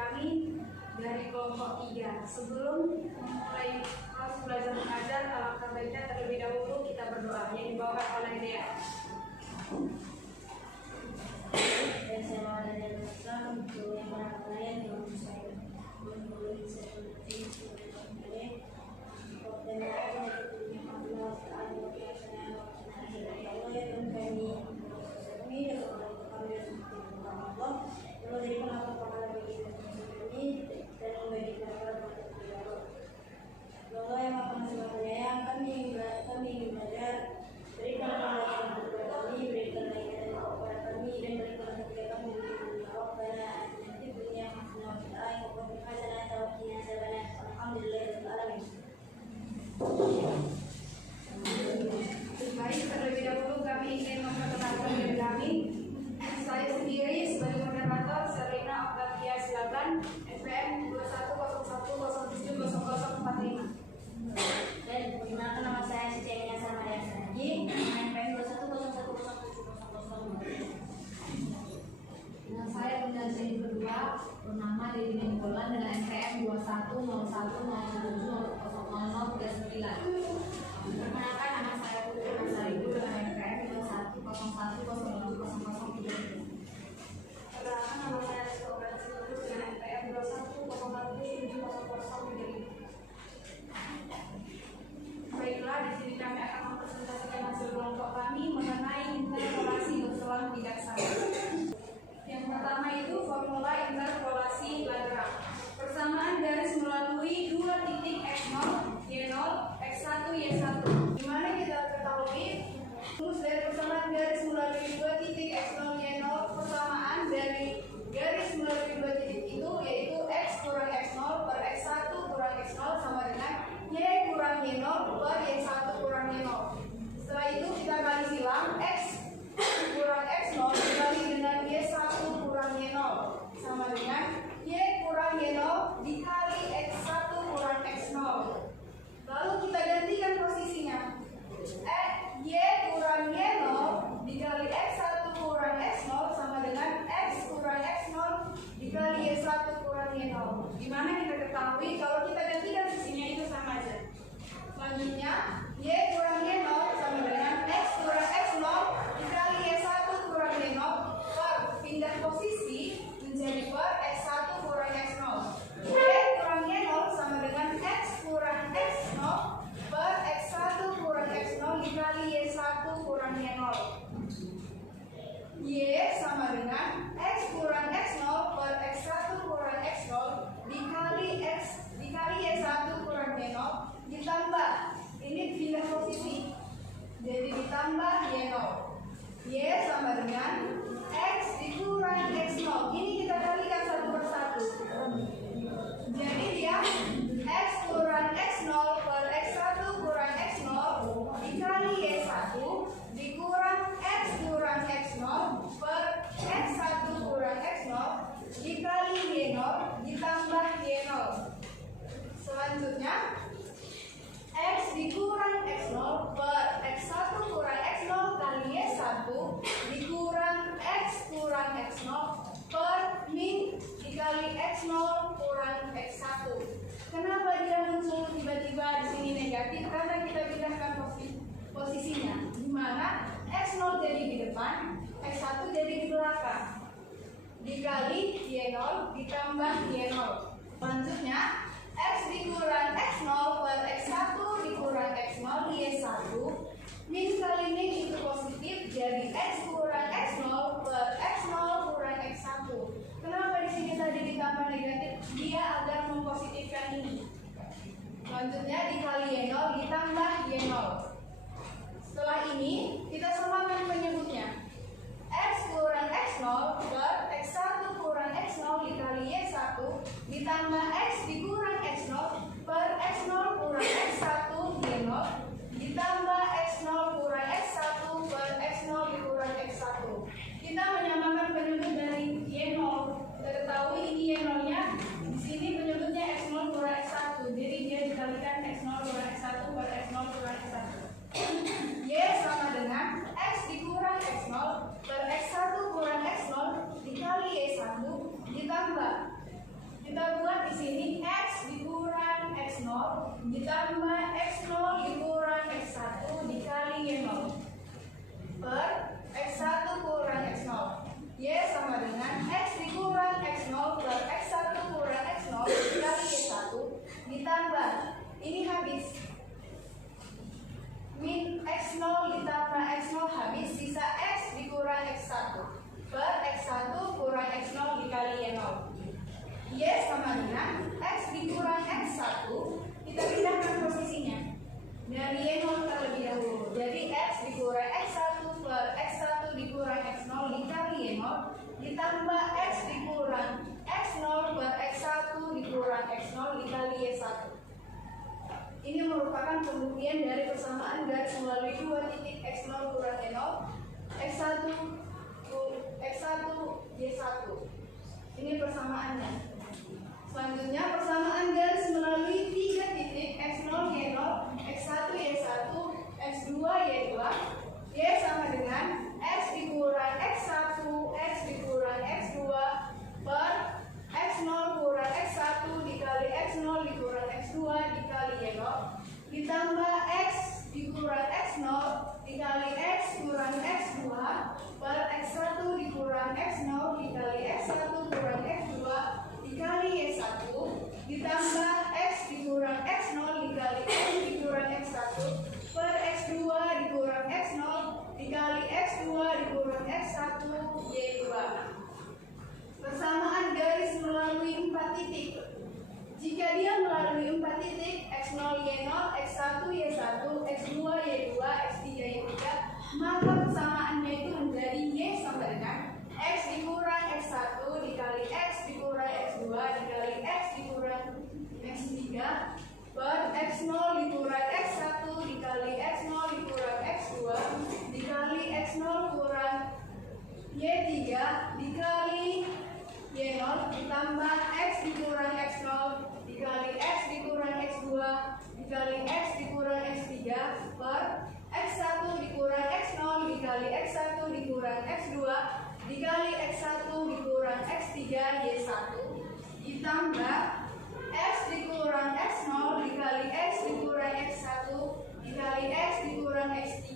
kami dari kelompok 3. Sebelum memulai proses belajar mengajar, alangkah baiknya terlebih dahulu kita berdoa yang dibawakan oleh Dea. Dan saya mau dari Islam untuk yang kalian yang saya menulis seperti ini. Dan Allah Taala Baik, terlebih dahulu kami ingin memperkenalkan diri kami. Saya sendiri sebagai moderator Serena Octavia Silaban, SPM 2101070045. Dan perkenalkan nama saya Cecilia Sarmaya Saraji, SPM 21010700. Dengan saya Bunda Zeni berdua bernama Dedi Nenggolan dengan SPM 2101070039. Perkenalkan nama saya Putri Masaribu dengan SPM 2101070030. Perkenalkan nama saya Restoran Silurus dengan SPM 2101070035. Baiklah, di sini kami akan mempresentasikan hasil kelompok kami mengenai interpolasi berselang bijaksana. Yang pertama itu formula interpolasi Lagrange. Persamaan garis melalui 2 titik x0, y0, x1, y1. Di mana kita ketahui rumus dari persamaan garis melalui 2 titik x0, y0, persamaan dari garis melalui 2 titik itu yaitu x kurang x0 per x1 kurang x0 sama dengan y kurang y0 per y1 kurang y0. Setelah itu kita kali silang x kurang x0 dikali dengan y1 kurang y0 sama dengan y kurang y0 dikali x1 kurang x0. Lalu kita gantikan posisinya. Y kurang y0 dikali x1 kurang x0 sama dengan x kurang x0 dikali y1 kurang y0. Dimana kita ketahui kalau kita gantikan posisinya itu sama aja. Selanjutnya y kurang y0 sama dengan x kurang x0 dikali y1 kurang y0 per pindah posisi menjadi per x1 kurang x0. Y kurang y0 sama dengan x kurang x0 per x1 kurang x0 dikali y1 kurang y0. Y sama dengan x kurang x0 per x1 kurang x0 dikali x dikali y1 kurang y0 ditambah ini pindah posisi jadi ditambah y0. Y sama dengan x dikurang x0. Ini kita kalikan satu persatu. Jadi dia x kurang x0 per x1 kurang x0 dikali y1 dikurang x kurang x0 per x1 kurang x0 dikali y0 ditambah y0. Selanjutnya x dikurang x0 per x1 kurang x0 kali y1 dikurang x kurang x0 per min dikali x0 kurang x1. Kenapa dia muncul tiba-tiba di sini negatif? Karena kita pindahkan posisinya, di mana x0 jadi di depan, x1 jadi di belakang. Dikali y0 ditambah y0. Selanjutnya x dikurang x0 per x1 dikurang x0 y1. Min kali min itu positif, jadi x kurang x0 per x0 kurang x1. Kenapa di sini tadi ditambah negatif? Dia agar mempositifkan ini. Selanjutnya dikali y0 ditambah y0. Setelah ini kita samakan penyebutnya. X kurang x0 per x1 kurang x0 dikali y1 ditambah x dikurang x0 per x0 kurang x1 y0 ditambah x0 kurang x1 per x0 dikurang x1. Kita menyamakan penyebut dari y0. Kita ketahui ini y0 nya di sini penyebutnya x0 kurang x1. Jadi dia dikalikan x0 kurang x1 per x0 kurang x1. Y sama dengan x dikurang x0 per x1 kurang x0 dikali y1 ditambah ditambah X0 dikurang X1 dikali Y0 per X1 kurang X0. Y sama dengan X dikurang X0 per X1 kurang X0 dikali Y1 ditambah, ini habis, min X0 ditambah X0 habis, sisa X dikurang X1 per X1 kurang X0 dikali Y0. Y sama dengan X dikurang X1, kita pindahkan posisinya dari Y0 terlebih dahulu. Jadi X dikurang X1 per X1 dikurang X0 dikali Y0 ditambah X dikurang X0 per X1 dikurang X0 dikali Y1. Ini merupakan pembuktian dari persamaan garis melalui dua titik X0 kurang Y0, X1 Y1. Ini persamaannya. Selanjutnya persamaan garis melalui tiga titik X0 Y0, X1 Y1, X2 Y2. Y sama dengan X dikurang X1, X dikurang X2 per X0 kurang X1 dikali X0 dikurang X2 dikali Y0 ditambah X dikurang X0 dikali X kurang X2 per X1 dikurang X0 dikali X1 kurang X2 dikali Y1 ditambah X dikurang X0 dikali X dikurang X1 per X2 dikurang X0 dikali X2 dikurang X1 Y2. Persamaan garis melalui 4 titik. Jika dia melalui 4 titik X0 Y0, X1 Y1, X2 Y2, X3 Y3, maka persamaannya itu menjadi Y sama dengan X dikurang X1 dikali X dikurang X2 dikali X dikurang X3 per X0 dikurang X1 dikali X0 dikurang X2 dikali X0 kurang Y3 dikali Y0 ditambah X dikurang X0 dikali X dikurang X2 dikali X dikurang X3 per X1 dikurang X0 dikali X1 dikurang X2 dikali X1 dikurang X3 Y1 ditambah X dikurang X0 dikali X dikurang X1 dikali X dikurang X3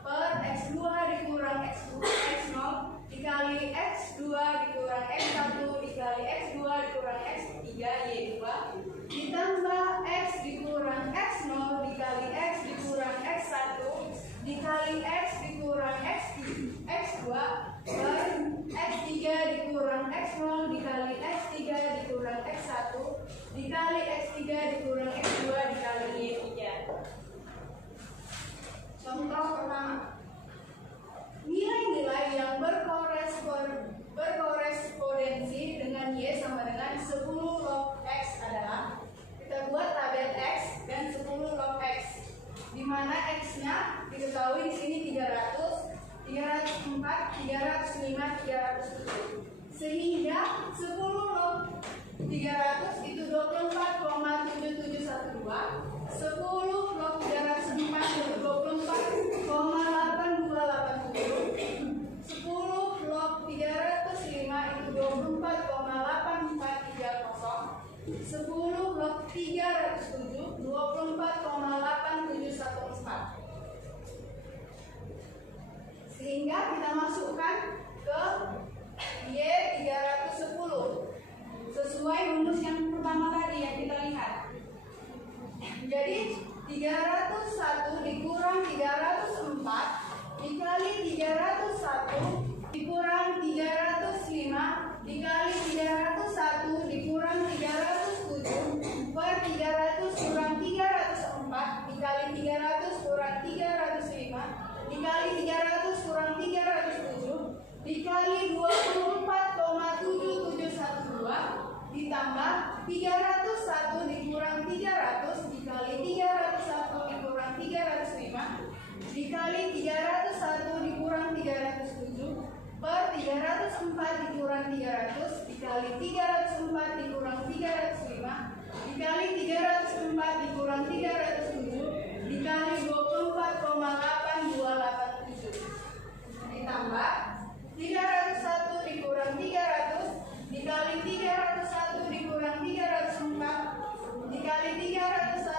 per X2 dikurang X0 dikali X2 dikurang X1 dikali X2 dikurang X3 Y2 ditambah X dikurang X0 dikali X dikurang X1 dikali X dikurang X2 per X3 dikurang X0 dikali X3 dikurang X1 dikali X3 dikurang X2 dikali Y3. Contoh pertama, nilai-nilai yang berkorespondensi dengan Y sama dengan 10 log X adalah, kita buat tabel X dan 10 log X, di mana X-nya diketahui di sini 300, 304, 305, 307. Sehingga 10 log 300 itu 24,7712, 10 log 304 itu 24,8287, 10 log 305 itu 24,8430, 10 log 307 24,8714. Sehingga kita masukkan ke Y310 sesuai rumus yang pertama tadi yang kita lihat. Jadi 301 dikurang 304 dikali 301 dikurang 305 dikali 301 dikurang 307 per 300 kurang 304 dikali 300 kurang 305 dikali 300 kurang 307 dikali 24,7712 ditambah 301 dikurang 300 dikali 301 dikurang 305 dikali 301 dikurang 307 per 304 dikurang 300 dikali 304 dikurang 305 dikali 304 dikurang 307 dikali 24,8287 ditambah 301 dikurang 300 dikali 301 dikurang 304 dikali 301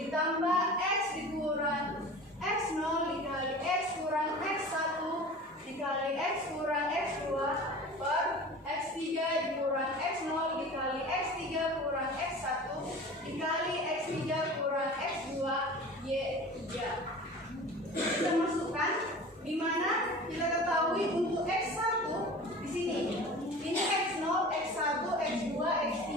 ditambah X dikurang X0 dikali X kurang X1 dikali X kurang X2 per X3 dikurang X0 dikali X3 kurang X1 dikali X3 kurang X2 Y3. Kita masukkan, di mana kita ketahui untuk X1 di sini. Ini X0, X1, X2, X3.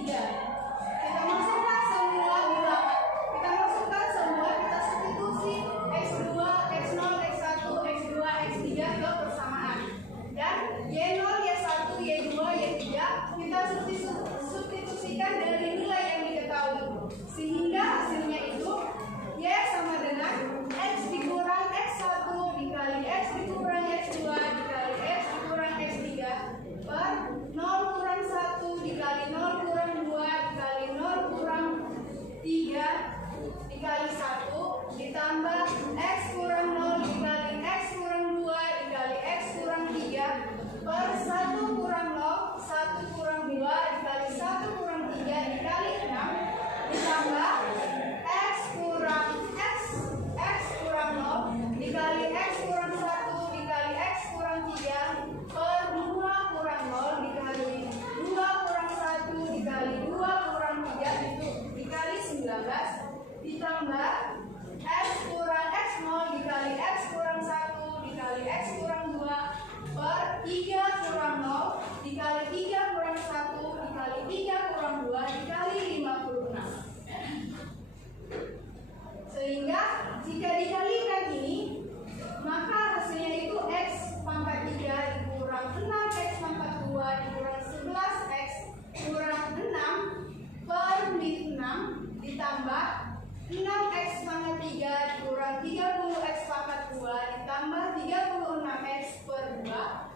Kita masukkan semua bilangan. Kita masukkan semua, kita substitusi X2, X0, X1, X2, X3 ke persamaan. Dan Y0, Y1, Y2, Y3 kita substitusikan dari nilai yang diketahui. Sehingga hasilnya itu Y sama dengan X dikurang X1 dikali X dikurang X2 dikali X dikurang X3 per 0 kurang 1 dikali 0 kurang 2 dikali 0 kurang 3 dikali 1 ditambah X kurang 0 dikali X kurang 2 dikali X kurang 3 per 1 kurang 0 1 kurang 2 dikali 1 kurang 3 dikali 6 ditambah X kurang 0 dikali X kurang 1 dikali X kurang 3 per 2 kurang 0 dikali 2 kurang 1 dikali 2 kurang 3 itu dikali 19 ditambah X kurang X0 dikali X kurang 1 dikali X kurang 2 per 3 kurang 0 dikali 3 kurang 1 dikali 3 kurang 2 dikali 56. Sehingga jika dikalikan ini, maka hasilnya itu X pangkat 3 dikurang 6X pangkat 2 dikurang 11X kurang 6 per min 6 ditambah 6X pangkat 3 dikurang 30X pangkat 2 ditambah 36X per 2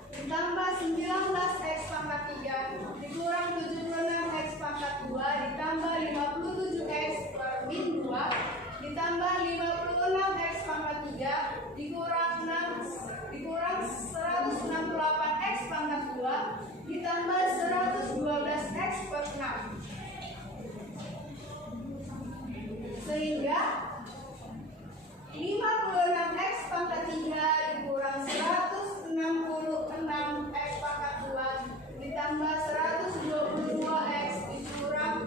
ditambah 19X pangkat 3 dikurang 76X pangkat 2 ditambah 57X per min 2 ditambah 56X pangkat 3 dikurang 168X pangkat 2 ditambah 112X per 6. Sehingga 56X pangkat 3 dikurang 166X pangkat 2 ditambah 122X dikurang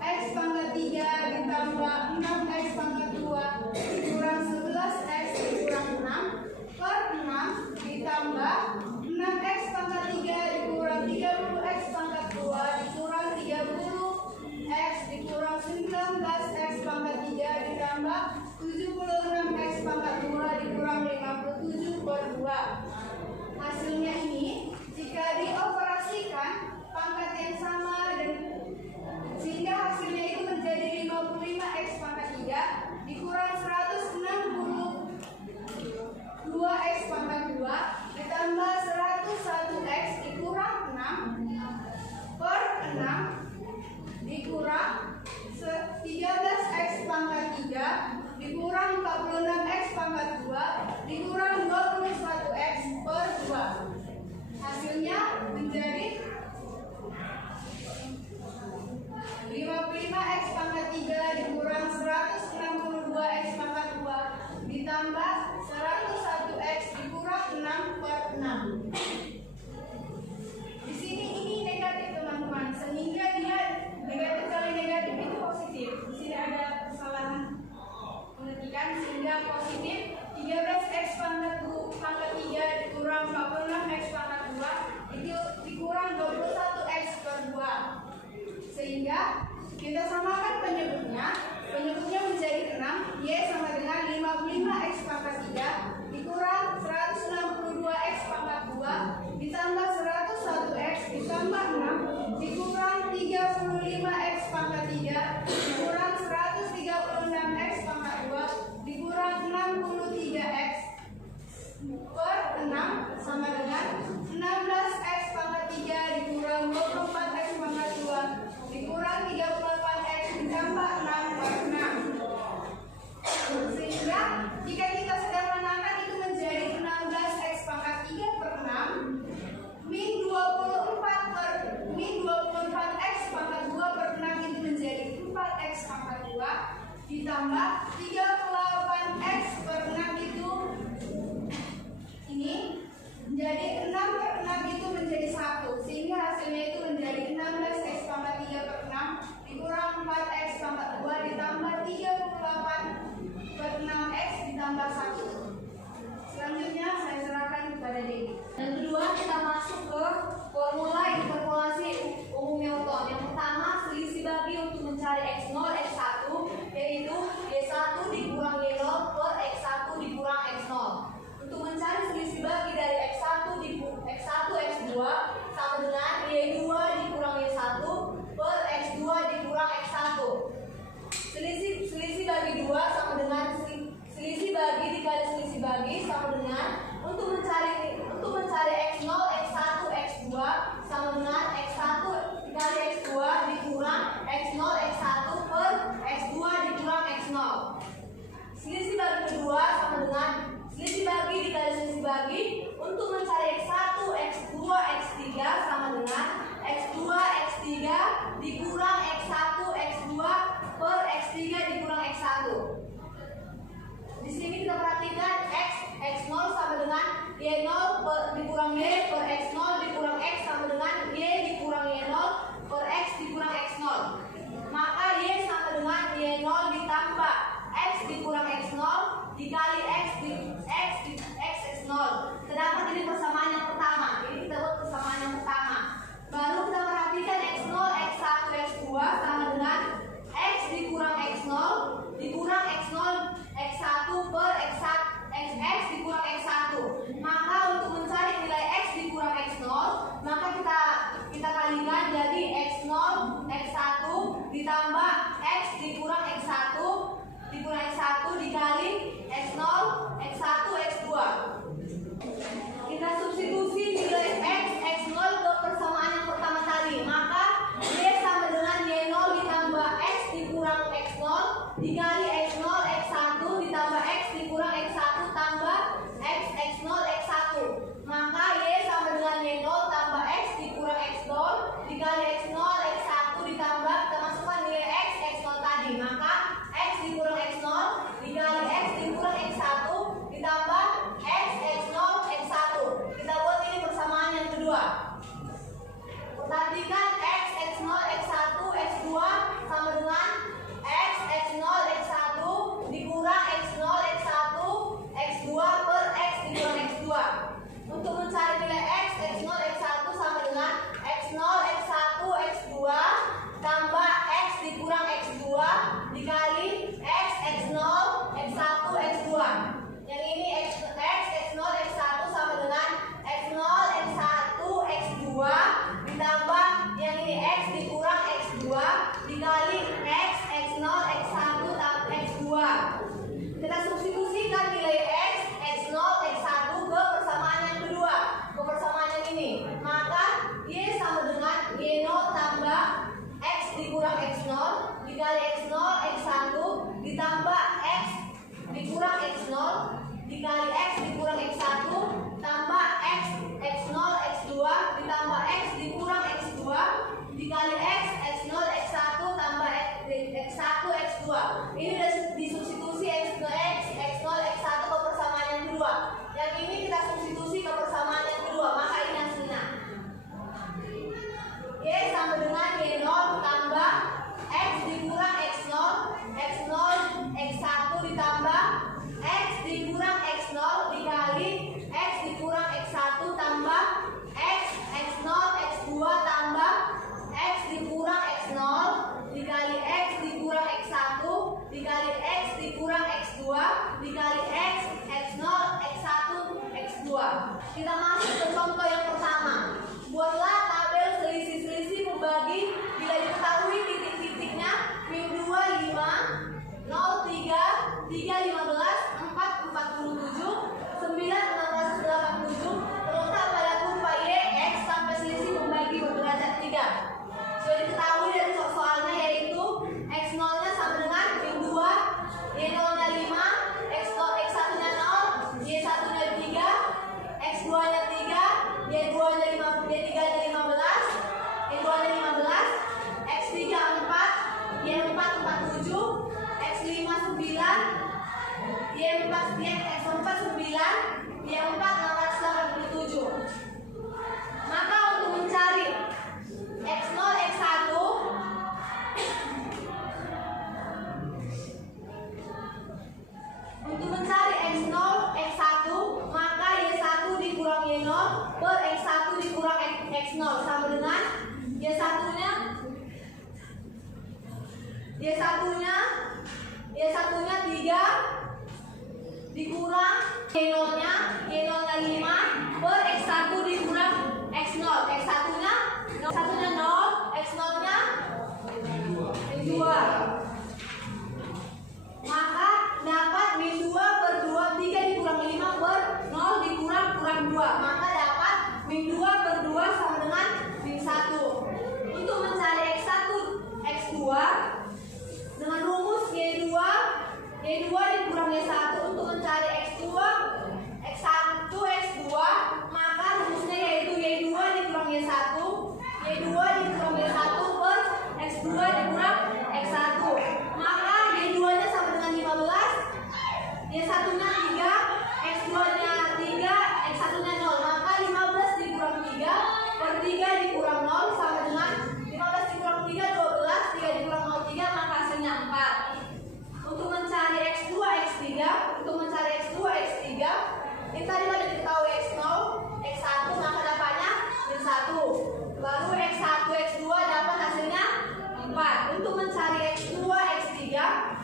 X pangkat 3 ditambah 6X pangkat 2 dikurang 11X dikurang 6 per 6 ditambah 6X pangkat 3 dikurang 30X pangkat 2 dikurang 30X dikurang 19X pangkat 3 ditambah 76X pangkat 2 dikurang 57 per 2. Hasilnya ini jika dioperasikan pangkat yang sama dan sehingga hasilnya itu menjadi 55X pangkat 3 dikurang 162X pangkat 2 ditambah 101X dikurang 6 per 6 dikurang 13X pangkat 3 dikurang 46X pangkat 2 dikurang 21X per 2. Hasilnya menjadi 55X pangkat 3 dikurang 162X pangkat 2 ditambah 101X dikurang 6 per 6. Di sini ini negatif teman-teman, sehingga dia negatif kali negatif itu positif. Di sini ada kesalahan pengetikan sehingga positif 13X pangkat 3 dikurang 46X pangkat 2 itu dikurang 21X per 2. Sehingga kita samakan penyebutnya menjadi 6, Y sama dengan 55X pangkat 3 dikurang 162X pangkat 2 ditambah 101X ditambah 6 dikurang 35X pangkat 3 dikurang 136X pangkat 2 dikurang 63X per 6 sama dengan 16X pangkat 3 dikurang 24X pangkat 2 dikurang 38X ditambah 6 per 6. Sehingga jika kita sederhanakan itu menjadi 16X pangkat 3 per 6 min 24X pangkat 2 per mencari X0, X1 yaitu Y1 dikurang Y0 per X1 dikurang X0. Untuk mencari selisih bagi dari X1, X2 sama dengan Y2 dikurang Y1 per X2 dikurang X1. Selisih bagi 2 sama dengan selisih bagi dikali selisih bagi sama dengan untuk mencari X0, X1, X2 sama dengan X1 dikali X2 dikurang X0, X1 per X2 dikurang X0. Selisih bagi kedua sama dengan selisih bagi dikali selisih bagi untuk mencari X1, X2, X3 sama dengan X2, X3 dikurang X1, X2 per X3 dikurang X1. Di sini kita perhatikan X0 sama dengan Y0 dikurang Y per X0 dikurang X sama dengan Y dikurang Y0 per X dikurang X0. Maka Y sama dengan Y0 ditambah X dikurang X0 dikali X X0. Terdapat ini persamaan yang pertama. Ini kita buat persamaan yang pertama. Baru kita perhatikan X0, X1, X2 sama dengan X dikurang X0 dikurang X0 X1 per X dikurang X1. Maka untuk mencari nilai X dikurang X0, maka kita kalikan jadi X0 X1 ditambah X dikurang X1 dikurang X1 dikali X0 X1 X2. Kita substitusi nilai X0 ke persamaan yang pertama tadi. Maka Y sama dengan Y0 ditambah X dikurang X0 dikali X0 X1 ditambah X dikurang X1 tambah X X0 X1. Maka Y sama dengan Y0 tambah X dikurang X0 dikali X0 X1 ditambah kita masukkan nilai X X0 tadi. Maka X dikurang X0 dikali X dikurang X1 ditambah X X0 X1. Kita buat ini persamaan yang kedua. Perhatikan X X0 X1 X2 sama dengan X X0 X1 dikurang X0 X1 X2 per X dikurang X2. Untuk mencari nilai X X0 X1 sama dengan X0 X1 X2 tambah X dikurang X2 dikali X X0 X1 X2. Yang ini X X0 X1 sama dengan X0 X1 X2 ditambah yang ini X dikurang X2 dikali X X0 X1 tambah X2. Kita substitusikan nilai X X0 X1 ke persamaan yang kedua, ke persamaan yang ini. Maka Y sama dengan Y0 tambah X dikurang X0 dikali X0 X1 ditambah X dikurang X0 dikali X dikurang X1 tambah X X0 X2 ditambah X dikurang X2 dikali X X0 X1 tambah X1 X2. Ini sudah disubstitusi X0 X1 ke persamaan yang kedua. Yang ini kita substitusi ke persamaan yang kedua. Maka ini hasilnya Y sama dengan Y0 tambah X dikurang X0 X0 X1 ditambah X dikurang X0 dikali X dikurang X1 tambah X X0 X2 tambah X dikurang X0 dikali X dikurang X1 dikali X dikurang X2 dikali X X0 X1 X2. Kita masuk ke contoh yang pertama. Buatlah tabel selisih-selisih pembagi bila diketahui titik-titiknya min 2 5 0 3 3 15 4 47 9 16 87 terletak pada kurva Y X sampai selisih pembagi berderajat 3. Sudah diketahui dari soalnya yaitu X0 nya sama dengan min 2, Y0 nya 5, X1 nya 0, Y1 nya 3, X2 nya 3, Y2 nya 5, Y3 nya 15, Y2 nya 15, X3 4, Y4 47, X5 9, Y4 9, Y4 687. Maka untuk mencari X0 X1 untuk mencari X0 X1 maka Y1 dikurang Y0 per X1 dikurang X0 sama dengan Y1 nya Y satunya 3 dikurang Y0 nya 5 per X1 dikurang X0. X1 nya 0, X0 nya min 2. Maka dapat min 2 per 2, 3 dikurang 5 per 0 dikurang 2. Maka dapat min 2 per 2 sama dengan min 1. Untuk mencari X1, X2 dengan rumus Y2 dikurang Y1. Untuk mencari X1, X2 maka rumusnya yaitu Y2 dikurang Y1 dikurang Y1 per X2 dikurang X1. Maka Y2 nya sama dengan 15, Y1 nya 3, X2 nya 3, X1 nya 0. Maka 15 dikurang 3 per 3 dikurang 0 sama dengan 15 dikurang 3 12, 3 dikurang 0 3, maka hasilnya 4. Untuk mencari X2 X3, ini tadi sudah diketahui X0 X1 maka dapatnya min 1. Baru X1 X2 dapat hasilnya 4. Untuk mencari X2 X3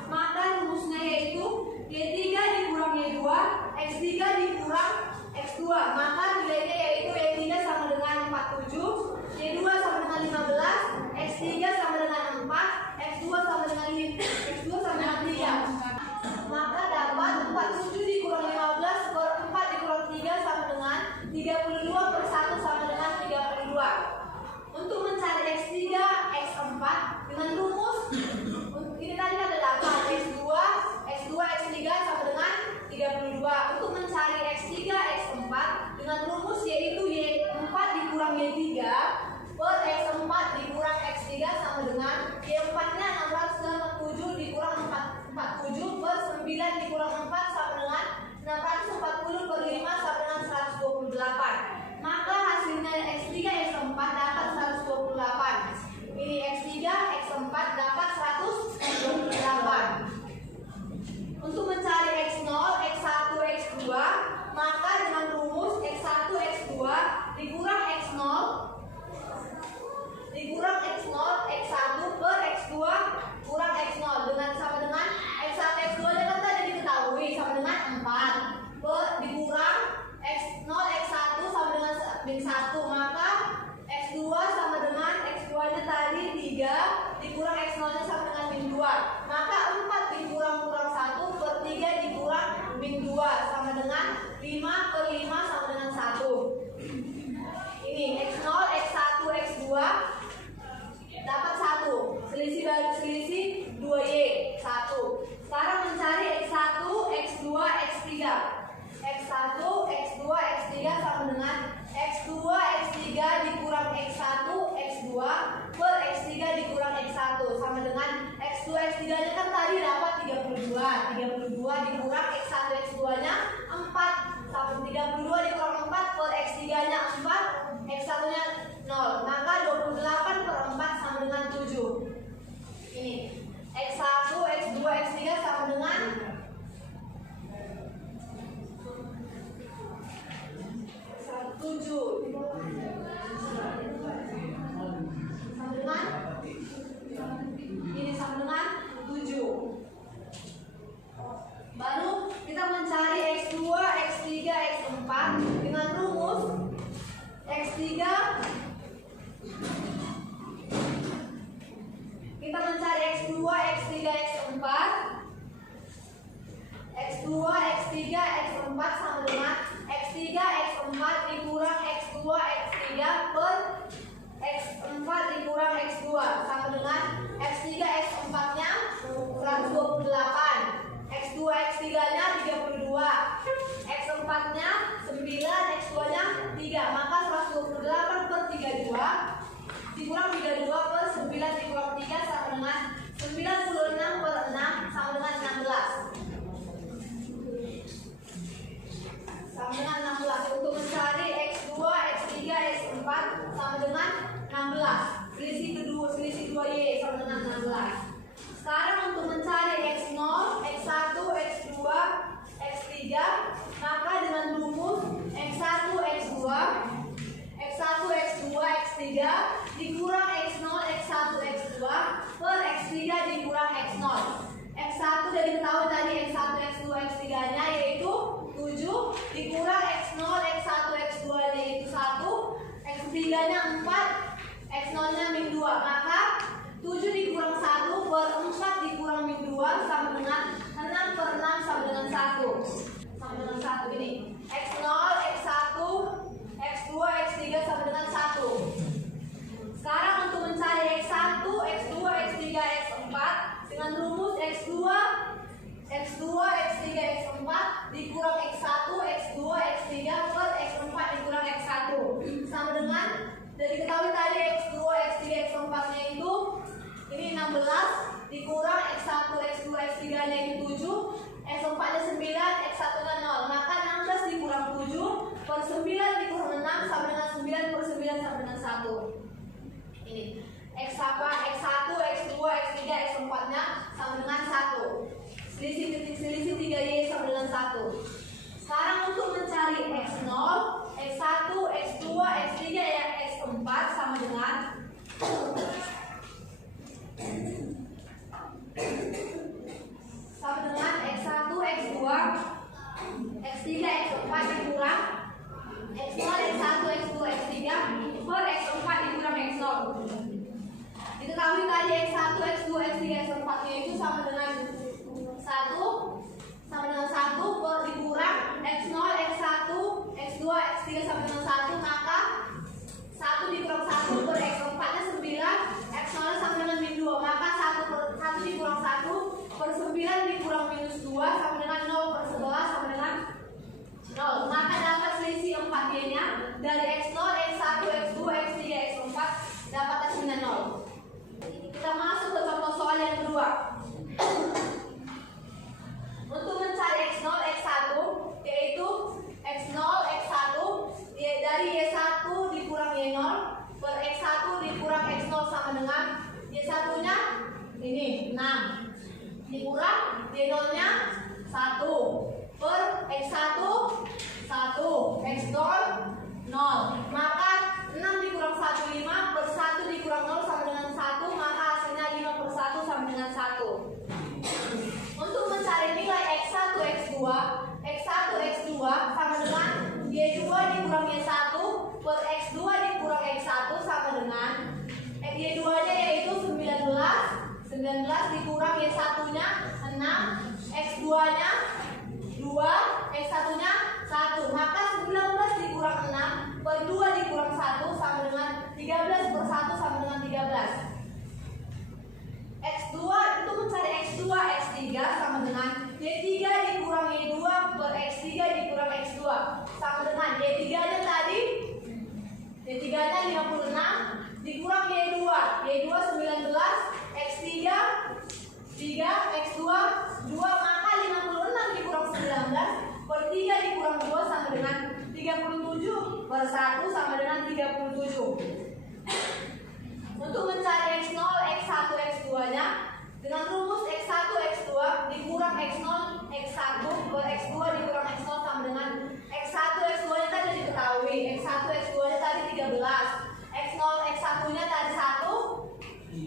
maka rumusnya yaitu Y3 dikurang Y2, X3 dikurang X2. Maka nilainya yaitu Y3 sama dengan 47, Y2 sama dengan 15, X3 sama dengan 4, X2 sama dengan 3. Maka dapat 47 dikurang 15 per 4 dikurang 3 sama dengan 32 per 1 sama dengan 32. Untuk mencari X3 X4 dengan rumus ini tadi ada 8, X2 X3 sama dengan 32. Untuk mencari X3 X4 dengan rumus yaitu Y4 dikurang Y3 per X4 dikurang X3 sama dengan Y4 nya 647 dikurang 47 per 9 dikurang 4 sama dengan 640 per 5 sama dengan 128. Maka hasilnya X3 X4 dapat 128. Ini X3 X4 dapat 128. Untuk mencari X0 X1 X2 maka dengan rumus X1 X2 dikurang X0 X1 per X2 kurang X0 dengan sama dengan X1 X2 nya kan tadi diketahui sama dengan 4 per dikurang X0 X1 sama dengan min 1. Maka X2 sama dengan X2 nya tadi 3 dikurang X0 nya sama dengan min 2. Maka 4 dikurang 1 per 3 dikurang min 2 sama dengan 5 per 5 sama dengan 1. Ini X0 X1 X2 dapat 1, selisih 2Y 1. Sekarang mencari X1 X2 X3. X1 X2 X3 sama dengan X2 X3 dikurang X1 X2 per X3 dikurang X1 sama dengan X2 X3 nya kan tadi dapat 32 dikurang X1 X2 nya 4 sama 32 dikurang 4 per X3 nya 4, X1 nya 0. Maka 28 per 4 sama dengan 7. Ini X1 X2 X3 sama dengan 7 sama dengan ini sama dengan 7. Baru kita mencari X2 X3 X4 dengan rumus X3 kita mencari X2 X3 X4 X2 X3 X4 sama dengan X3 X4 dikurang X2 X3 per X4 dikurang X2 sama dengan X3 X4 nya 128, X2 X3 nya 32, X4 nya 9, X2 nya 3. Maka 128 per 32 dikurang 32 per 9 dikurang 3 sama dengan 96 per 6 sama dengan 16. Sama dengan 16. Untuk mencari X2, X3, X4 sama dengan 16. Selisih 2Y sama dengan 16. dikurang X0, X1, X2 nya itu 1, X3 nya 4, X0 nya min 2. Maka 7 dikurang 1 per 4 dikurang min 2 sama dengan 6 per 6 sama dengan 1. Sama dengan 1 ini. X0, X1, X2, X3 sama dengan 1. Sekarang untuk mencari X1, X2, X3, X4 dengan rumus X2, X2, X3, X4 dikurang X1, X2, X3 per X4 dikurang X1 sama dengan, dari ketahui tadi X2, X3, X4 nya itu ini 16 dikurang X1, X2, X3 nya itu 7, X4 nya 9, X1 nya 0. Maka 16 dikurang 7 per 9 dikurang 6 sama dengan 9 per 9 sama dengan 1. Ini X1, X2, X3, X4 nya sama dengan 1. Selisih 3Y sama dengan 1. Sekarang untuk mencari X0, X1, X2, X3, X4 sama dengan X1, X2, X3, X4 dikurang X0, X1, X2, X3 per X4 dikurang X0. Diketahui tadi X1, X2, X3, X4 nya itu sama dengan 1 per dikurang X0, X1, X2, X3 sama dengan 1. Maka 1 dikurang 1 per X4 nya 9, X0 nya sama dengan min 2. Maka 1 dikurang 1 per 9 dikurang minus 2 sama dengan 0 per 11 sama dengan 0. Maka dapat selisih 4Y nya dari X0, X1, X2, X3, X4 dapat hasilnya 0. Kita masuk ke contoh soal yang kedua. Untuk mencari X0, X1 yaitu X0, X1 dari Y1 dikurang Y0 per X1 dikurang X0 sama dengan Y1 nya ini 6 dikurang Y0 nya 1 per X1 1, X0 0. Maka 6 dikurang 1 5 per 1 dikurang 0 sama dengan 1. Maka hasilnya 5 per 1 sama dengan 1. Untuk mencari nilai X1, X2 X1 sama dengan Y2 dikurang Y1 per X2 dikurang X1 sama dengan Y2 nya yaitu 19 dikurang Y1 nya 6, X2 nya 2, X1 nya 1. Maka 19 dikurang 6 per 2 dikurang 1 sama dengan 13 per 1 sama dengan 13. X2 itu mencari X2, X3 sama dengan Y3 dikurang Y2 per X3 dikurang X2 sama dengan Y3 nya tadi Y3 nya 56 dikurang Y2 Y2 19 X3 3 X2 2. Maka 56 dikurang 19 per 3 dikurang 2 sama dengan 37 per 1 sama dengan 37. Untuk mencari X0, X1, X2 nya dengan rumus X1, X2 dikurang X0, X1 per X2 dikurang X0 sama dengan X1, X2 nya tadi diketahui X1, X2 nya tadi 13, X0, X1 nya tadi 1,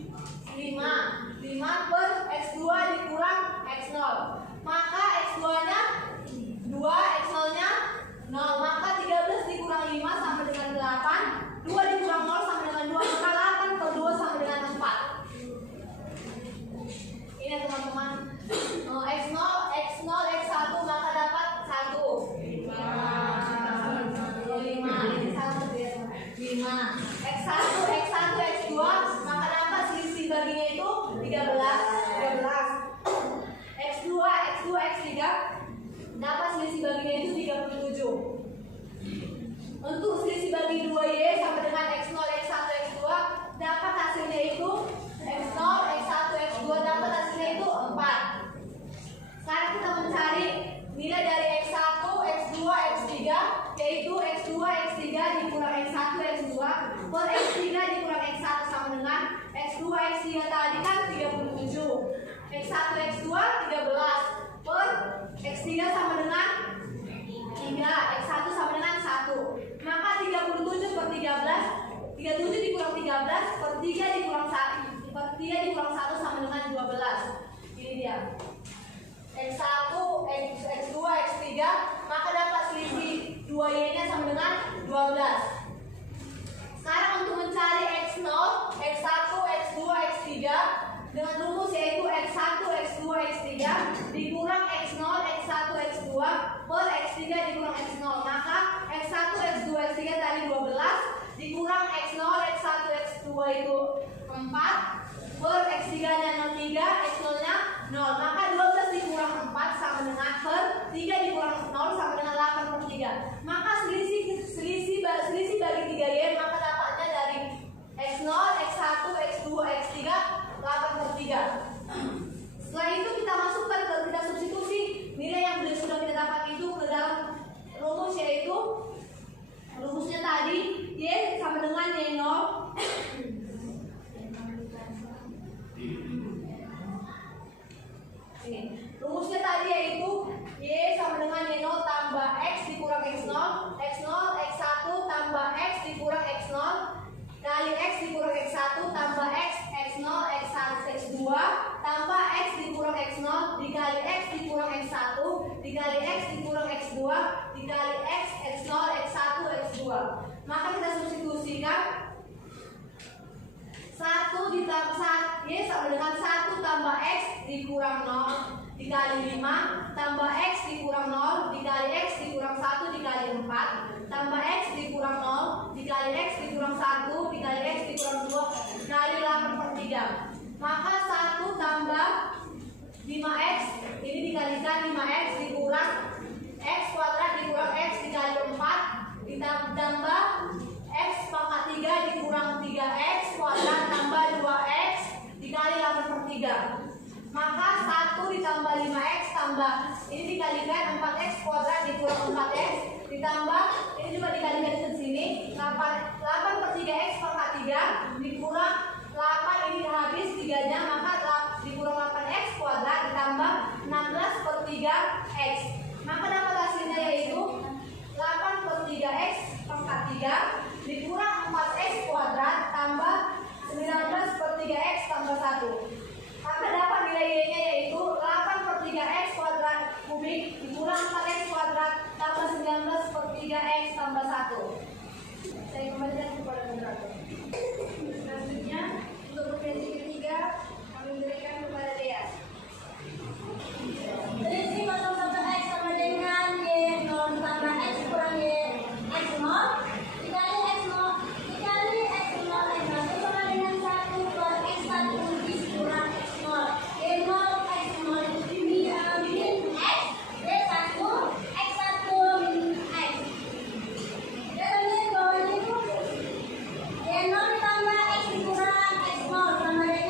Maka selisih bagi 3Y, maka dapatnya dari X0, X1, X2, X3, 8/3. Setelah itu kita masukkan kita substitusi nilai yang sudah kita dapat itu ke dalam rumus, yaitu rumusnya tadi Y sama dengan Y0 ini. Rumusnya tadi yaitu Y sama dengan Y0 tambah X dikurang X0, X0 X1 tambah X dikurang X0 kali X dikurang X1 tambah X X0 X1 X2 tambah X dikurang X0 dikali X dikurang X1 dikali X dikurang X2 dikali X X0 X1 X2. Maka kita substitusikan 1 ditambah Y sama dengan 1 tambah X dikurang 0 dikali 5 tambah X dikurang 0 dikali X dikurang 1 dikali 4 tambah X dikurang 0 dikali X dikurang 1 dikali X dikurang 2 kali 8/3. Maka 1 tambah 5X ini dikalikan 5X dikurang X kuadrat dikurang X dikali 4 ditambah X pangkat 3 dikurang 3X kuadrat tambah 2X dikali 8/3. Maka 1 ditambah 5X tambah ini dikalikan 4X kuadrat dikurang 4X ditambah ini juga dikalikan ke sini 8/3X pangkat 3 dikurang 8 ini habis 3-nya, maka dikurang 8X kuadrat ditambah 16/3X. Maka dapat hasilnya yaitu 8/3X pangkat 3 dikurang 4X kuadrat tambah 19/3X tambah 1. Maka dapat nilai Y-nya yaitu 8/3X kuadrat kubik dikurang 4X kuadrat tambah 19/3X tambah 1. Saya kembalikan kepada moderator. Selanjutnya untuk provinsi ketiga kami berikan kepada Dea. Selisih 0,1X sama dengan Y0 tambah X kurang Y X0 dikali X0 dikali X0 X1 sama dengan 1 plus X1 dikurang X0 Y0 X0 diambil X Y1 X1 min X. Kita lihat bawahnya itu Y0 ditambah X dikurang X0 sama dengan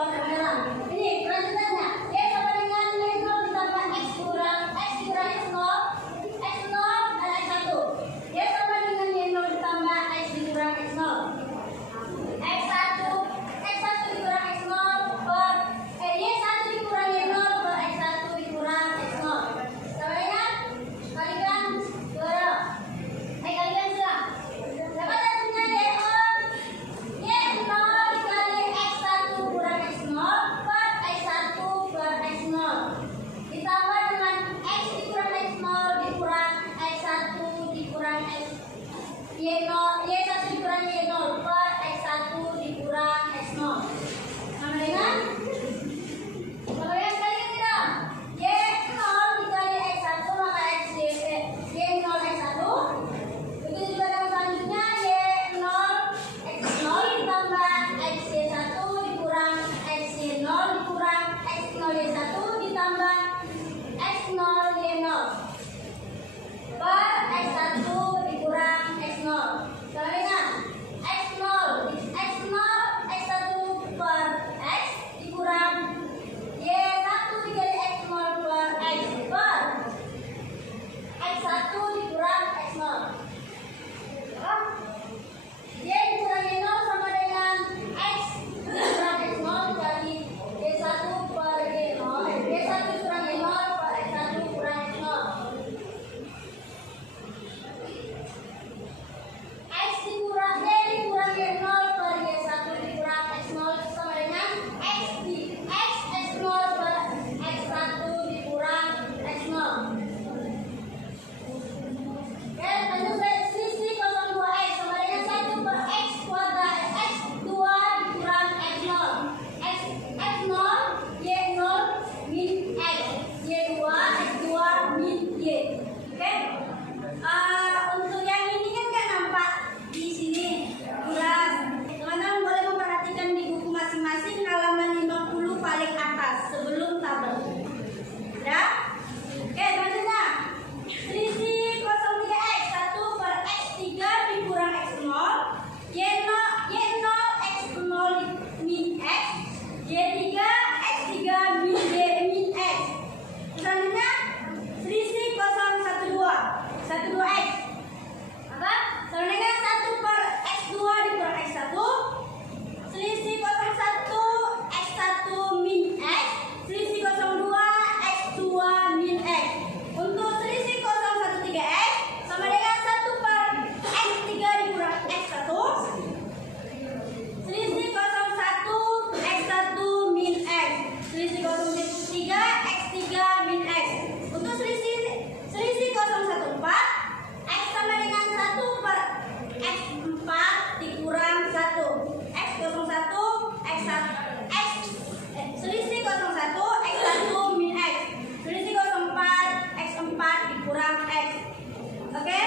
warna merah. Ini kelanjutannya. Y sama dengan Y0 ditambah X kurang X nol dan X1. Y sama dengan Y0 ditambah X dikurang X0. X1 dikurang X0 per Y1 dikurang Y0 per X1 dikurang X0. Sama dengan kalikan 2. Kalikan silang. Dapat hasilnya Y0 dikali X1 kurang X0 per X1 per X0 ditambah dengan X dikurang X0 dikurang X1 dikurang X Y1 dikurang Y0 per X1 dikurang X0 sama dengan kalian tidak Y0 dikali X1 maka Y0 X1. Begitu juga dengan selanjutnya Y0 X0 ditambah XY1 dikurang XY0 dikurang X0Y1 ditambah X0Y0 per X1 dikurang X0 sama dengan X0 X1 per X dikurang Y1 dikali X0 per X per X1 dikurang X0. Y dikurang Y0 sama dengan X dikurang X0 dikali Y1 per Y0. Y1 dikurang Y0 per X1 kurang X0. X dikurang Y dikurang Y0 per Y1 dikurang X0 sama dengan X0 per X1 dikurang X0. Oke, lanjut selisih 02X sama dengan 1 per X kuadrat X2 dikurang X0. X0 Y0 min X Y2 X2 min Y. Oke, untuk yang ini kan nggak nampak di sini. Teman-teman boleh memperhatikan di buku masing-masing halaman 50 paling atas sebelum tabel. Ya? Oke, selanjutnya selisih 03X 1 per X3 dikurang X0 Y0 X0 min X Y3 X3 min Y min X. Selanjutnya selisih 012X apa? Sama dengan 1 per X2 dikurang X1 selisih 01 X1 min X selisih 02 X2 min X. Untuk selisih 013X sama dengan 1 per X3 dikurang X1 selisih 01 X1 min X selisih 03 X3 min X. Untuk selisih 014 X sama dengan 1 per X4 dikurang 1 X01 X1 selisih 01 X1 min X selisih 04 X4 dikurang X. Oke,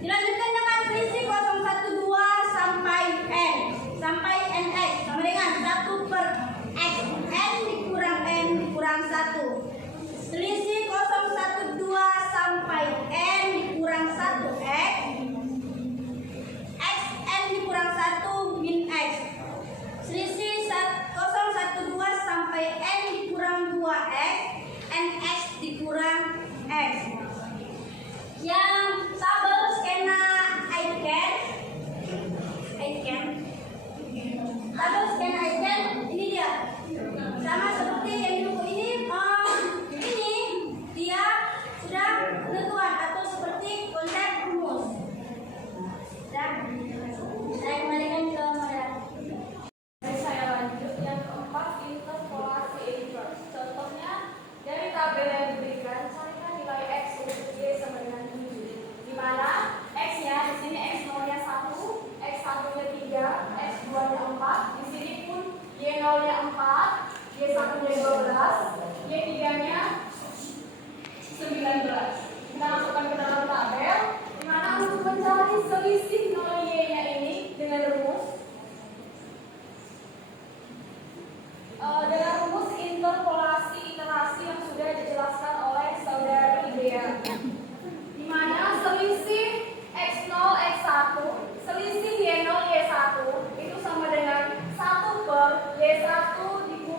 dilanjutkan dengan selisih 012 sampai N sampai NX sama dengan 1 per X N dikurang N dikurang 1 selisih 012 sampai N dikurang 1 X X N dikurang 1 min X selisih 012 sampai N dikurang 2X NX dikurang X. Yang tabel skema iCan tabel skema iCan ini dia sama seperti yang di buku ini. Ini dia sudah penentuan atau seperti konsep rumus. Dan saya kembalikan ke model. Saya lanjut yang keempat, interpolasi inverse. Contohnya dari tabel yang diberikan, carikan nilai X untuk Y sama dengan 7. Di mana X-nya di sini X0-nya 1, X1-nya 3, X2-nya 4. Di sini pun Y0-nya 4, Y1-nya 12, Y3-nya 19. Kita masukkan ke dalam tabel, di mana untuk mencari selisih 0Y-nya ini dengan rumus interpolasi iterasi yang sudah dijelaskan oleh saudari Dea, di mana selisih X0 X1 selisih Y0 Y1 itu sama dengan 1 per Y1 dikurang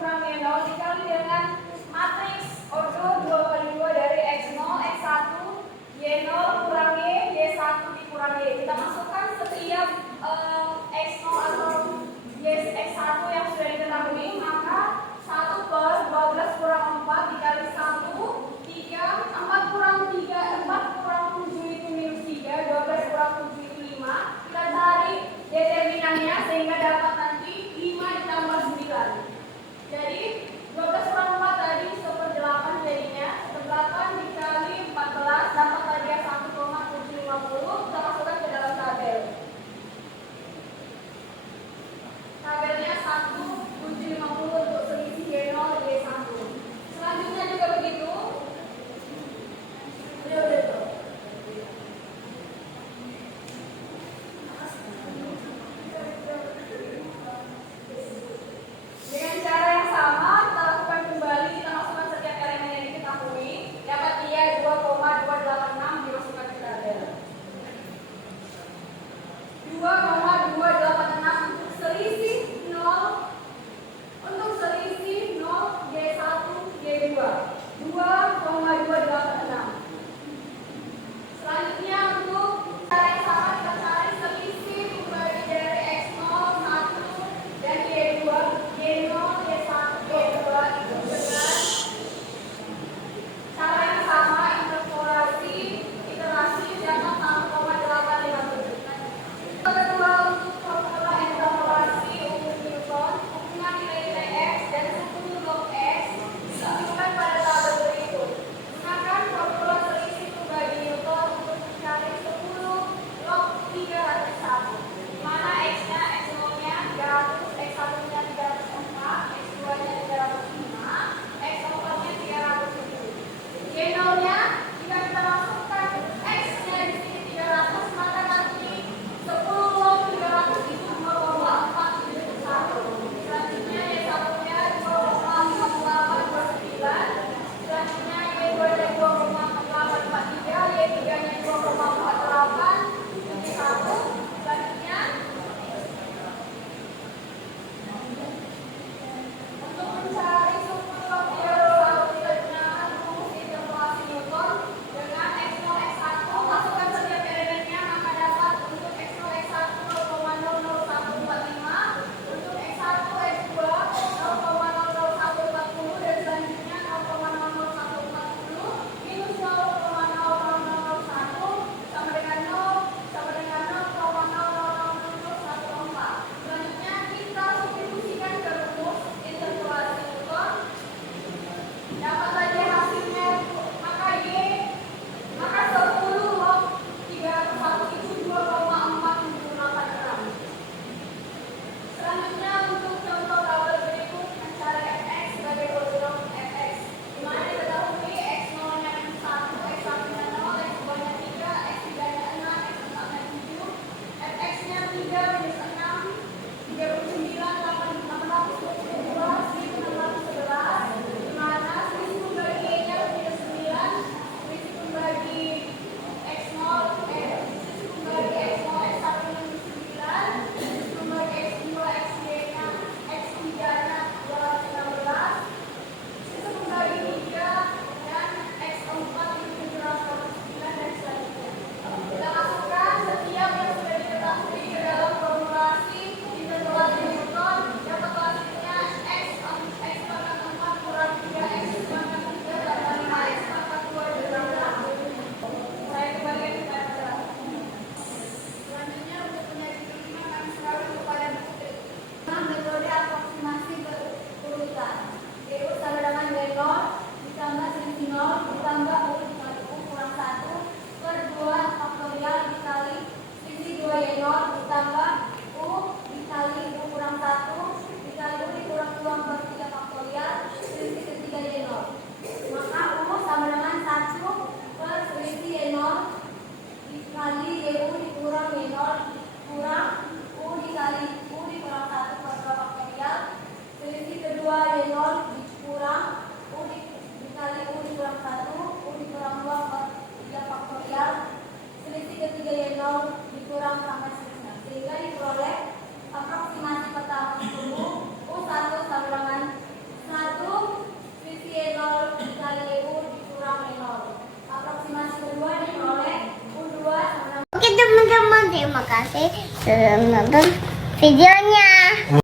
dengan metode aproksimasi berurutan, yaitu sama dengan Y0 ditambah selisih 0 ditambah U dikali U kurang 1 per 2 faktorial dikali selisih 2Y0 ditambah U dikali U kurang 1 dikali U dikurang 2 per 3 faktorial selisih ketiga Y0. Maka U sama dengan 1 per selisih Y0 dikali YU dikurang Y0 kurang U dikali U dikurang 1 per 2 faktorial selisih kedua Y0 dikurang U dikali U dikurang 1 U dikurang 2 per 3 faktorial selisih ketiga Y0 dikurang sampai seterusnya, sehingga diperoleh aproksimasi pertama sumbu U1 sama dengan 1 selisih Y0 dikali YU dikurang Y0. Aproksimasi kedua diperoleh U2 sama dengan. Oke teman-teman, terima kasih sudah menonton videonya.